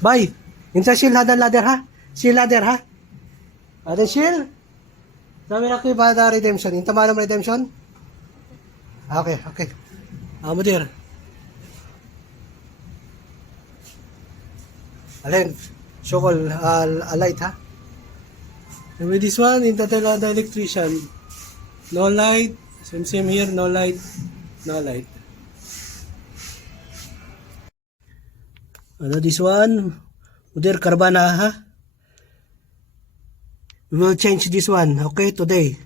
Bye. Inta shield ha, dan ladder ha. Shield ladder ha. Ada shield. Sabi ako ba da redemption? Inta malam redemption? Okay, okay. Mudir. Alin, Shokol, a light ha. And with this one, inta the electrician. No light. Same here, no light. No light. Ano this one? Mudir karbana ha. We will change this one, okay, today.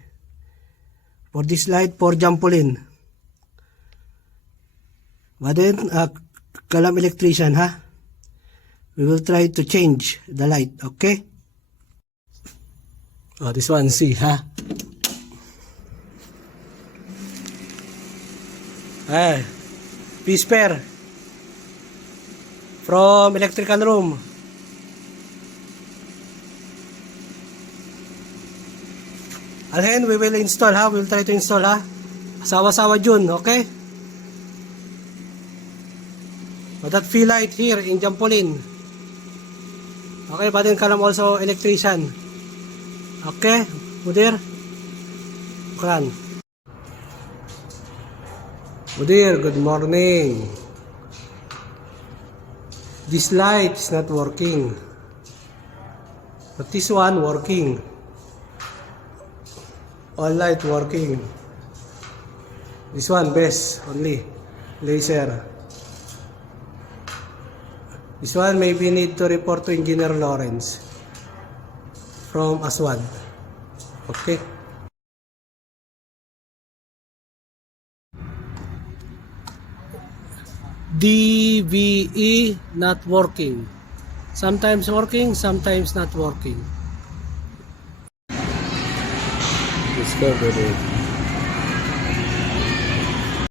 For this light, for jampolin. But then, kalam electrician, ha? We will try to change the light, okay? Oh, this one, see, ha? Piece pair. From electrical room. Alhen, we will install ha. We will try to install ha. Sawa-sawa June, okay? But that feel light here in Jampolin. Okay, but then kalam also electrician. Okay, Mudir. Kran. Mudir, good morning. This light is not working. But this one working. All light working. This one best only. Laser. This one maybe need to report to Engineer Lawrence from Aswad. Okay. DVE not working. Sometimes working, sometimes not working. Let's go with it.